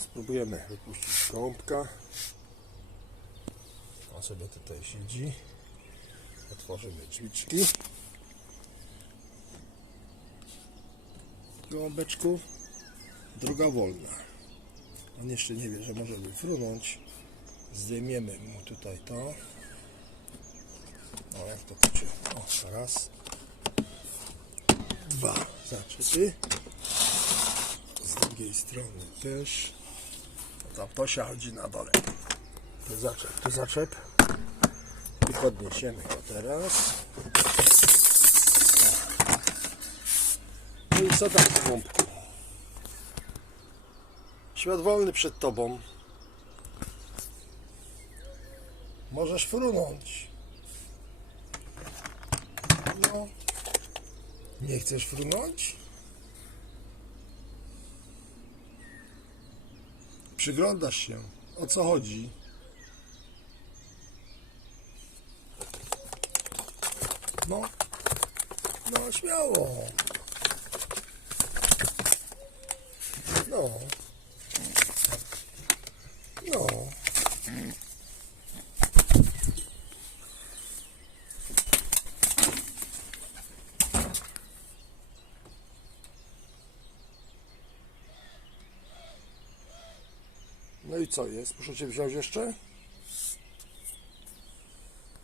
Spróbujemy wypuścić gołąbka. On sobie tutaj siedzi. Otworzymy drzwiczki. Gołąbeczków. Druga wolna. On jeszcze nie wie, że może wyfrunąć. Zdejmiemy mu tutaj to. O, jak to pociął. O, raz. Dwa zaczepy. Z drugiej strony też. Tam Tosia chodzi na dole. Tu zaczep, tu zaczep. I podniesiemy go teraz. O. No i co tam w gąbku? Świat wolny przed tobą. Możesz frunąć. No. Nie chcesz frunąć? Przyglądasz się. O co chodzi? No. No, śmiało. No. No i co jest? Muszę cię wziąć jeszcze?